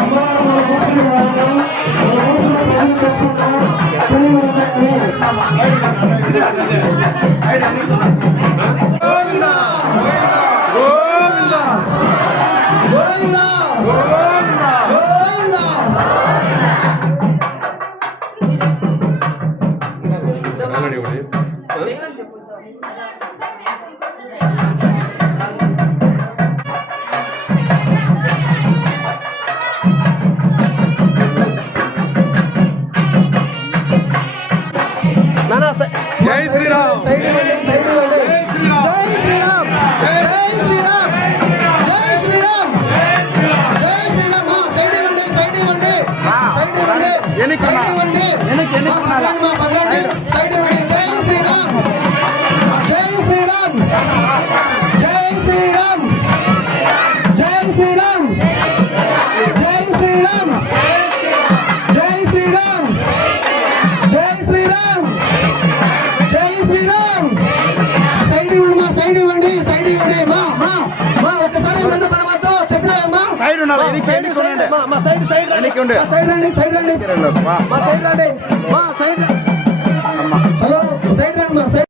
అమ్మవారు మన కూతురు ప్రజలు చేసుకుంటారు. జై శ్రీరామ్. సైడ్ ఇవ్వండి, సైడ్ ఇవ్వండి. జై శ్రీరామ్, జై శ్రీరామ్, జై శ్రీరామ్, జై శ్రీరామ్. సైడ్ ఇవ్వండి, సైడ్ ఇవ్వండి, సైడ్ ఇవ్వండి, సైడ్ ఇవ్వండి. మా పదరండి, సైడ్ ఇవ్వండి. జై శ్రీరామ్, జై శ్రీరామ్, జై శ్రీరామ్, జై శ్రీరామ్, జై శ్రీరామ్, జై శ్రీరామ్, జై శ్రీరామ్, జై శ్రీరామ్. సైడ్ ఇవ్వండి మా, సైడ్ ఇవ్వండి, సైడ్ ఇవ్వండి. మా ఒకసారి మీద పడవద్దు చెప్పలేదమ్మా. సైడ్ ఉండాలి. మా సైడ్ సైడ్ రండి, సైడ్ రండి, సైడ్ రండి, మా సైడ్ రండి, మా సైడ్. హలో, సైడ్ రండి మా సైడ్.